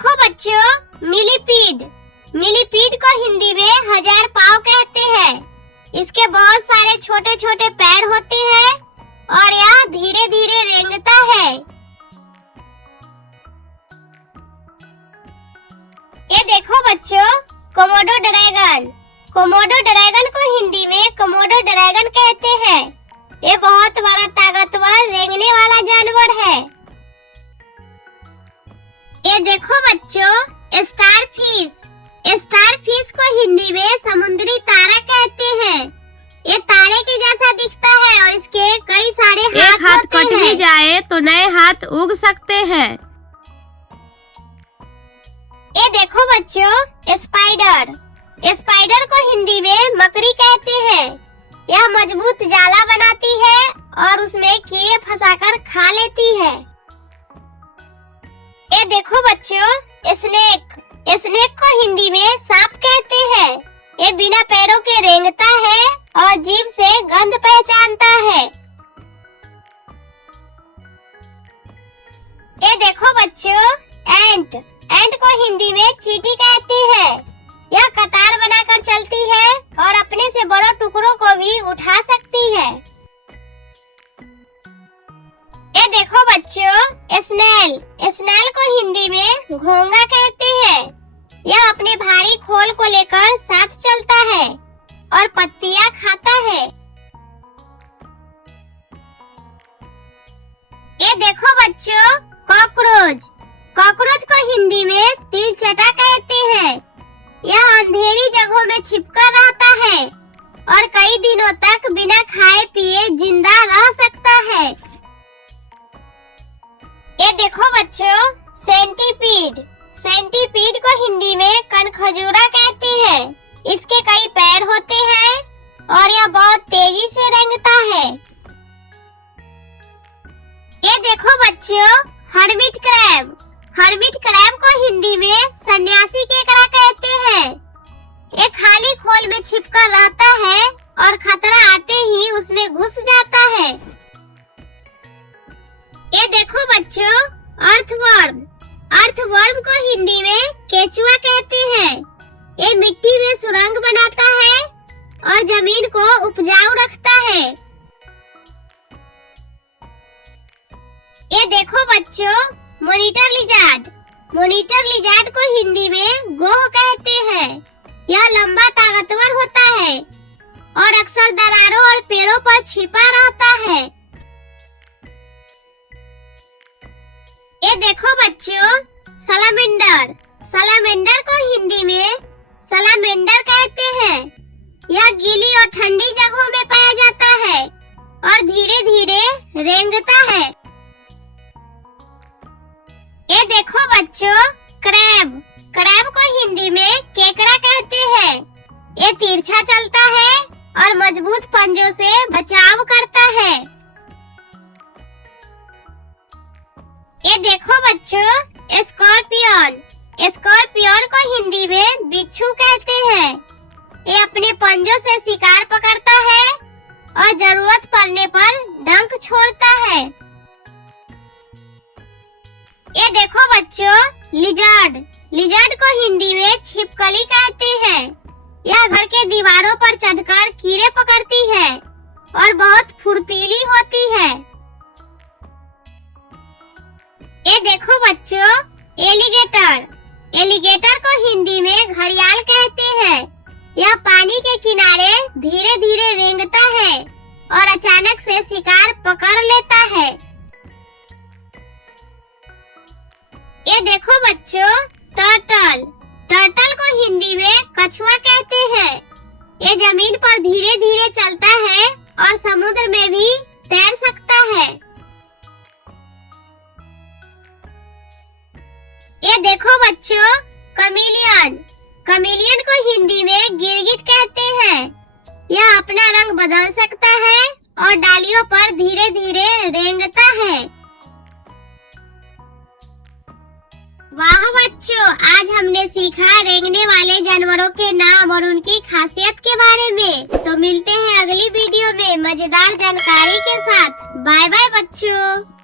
देखो बच्चों, millipede. Millipede को हिंदी में हजार पाँव कहते हैं। इसके बहुत सारे छोटे छोटे पैर होते हैं और यह धीरे धीरे रेंगता है। ये देखो बच्चों, कोमोडो ड्रैगन। कोमोडो ड्रैगन को हिंदी में कोमोडो ड्रैगन कहते हैं। ये बहुत बड़ा ताकतवर रेंगने वाला जानवर है। ये देखो बच्चों, स्टारफिश। स्टारफिश को हिंदी में समुद्री तारा कहते हैं। ये तारे के जैसा दिखता है और इसके कई सारे एक हाथ कट भी जाए तो नए हाथ उग सकते हैं। ये देखो बच्चों, स्पाइडर। स्पाइडर को हिंदी में मकड़ी कहते हैं। यह मजबूत जाला बनाती है और उसमें कीड़े फंसाकर खा लेती है। ये देखो बच्चों, स्नेक। स्नेक को हिंदी में सांप कहते हैं। ये बिना पैरों के रेंगता है और जीभ से गंध पहचानता है। ये देखो बच्चों, एंट। एंट को हिंदी में चींटी कहते हैं। यह कतार बनाकर चलती है और अपने से बड़े टुकड़ों को भी उठा सकती है। ये देखो बच्चों, स्नेल। स्नेल को हिंदी में घोंगा कहते हैं। यह अपने भारी खोल को लेकर साथ चलता है और पत्तियां खाता है। ये देखो बच्चों, कॉकरोच। कॉकरोच को हिंदी में तिलचटा कहते हैं। यह अंधेरी जगहों में छिपकर रहता है और कई दिनों तक बिना खाए पिए जिंदा रह सकता है। ये देखो बच्चों, सेंटीपीड। सेंटीपीड को हिंदी में कनखजूरा कहते हैं। इसके कई पैर होते हैं और यह बहुत तेजी से रेंगता है। ये देखो बच्चों, हर्मिट क्रैब। हर्मिट क्रैब को हिंदी में सन्यासी केकड़ा कहते हैं। ये खाली खोल में छिपकर रहता है और खतरा आते ही उसमें घुस जाता है। ये देखो बच्चों, अर्थवर्म। अर्थवर्म को हिंदी में केचुआ कहते हैं। ये मिट्टी में सुरंग बनाता है और जमीन को उपजाऊ रखता है। ये देखो बच्चों, मॉनिटर लिजार्ड। मॉनिटर लिजार्ड को हिंदी में गोह कहते हैं। यह लंबा ताकतवर होता है और अक्सर दरारों और पेड़ों पर छिपा रहता है। ये देखो बच्चों, सलामेंडर। सलामेंडर को हिंदी में सलामेंडर कहते हैं। यह गीली और ठंडी जगहों में पाया जाता है और धीरे धीरे रेंगता है। ये देखो बच्चों, क्रैब। क्रैब को हिंदी में केकड़ा कहते हैं। ये तिरछा चलता है और मजबूत पंजों से बचाव करता है। ये देखो बच्चों, स्कॉर्पियन। स्कॉर्पियन को हिंदी में बिच्छू कहते हैं। ये अपने पंजों से शिकार पकड़ता है और जरूरत पड़ने पर डंक छोड़ता है। ये देखो बच्चों, लिजर्ड। लिजर्ड को हिंदी में छिपकली कहते हैं। यह घर के दीवारों पर चढ़कर कीड़े पकड़ती है और बहुत फुर्तीली होती है। ये देखो बच्चों, एलिगेटर। एलिगेटर को हिंदी में घड़ियाल कहते हैं। यह पानी के किनारे धीरे धीरे रेंगता है और अचानक से शिकार पकड़ लेता है। ये देखो बच्चों, टर्टल। टर्टल को हिंदी में कछुआ कहते हैं। ये जमीन पर धीरे धीरे चलता है और समुद्र में भी तैर सकता है। ये देखो बच्चों, कमीलियन। कमीलियन को हिंदी में गिरगिट कहते हैं। यह अपना रंग बदल सकता है और डालियों पर धीरे धीरे रेंगता है। वाह बच्चों, आज हमने सीखा रेंगने वाले जानवरों के नाम और उनकी खासियत के बारे में। तो मिलते हैं अगली वीडियो में मजेदार जानकारी के साथ। बाय बाय बच्चों।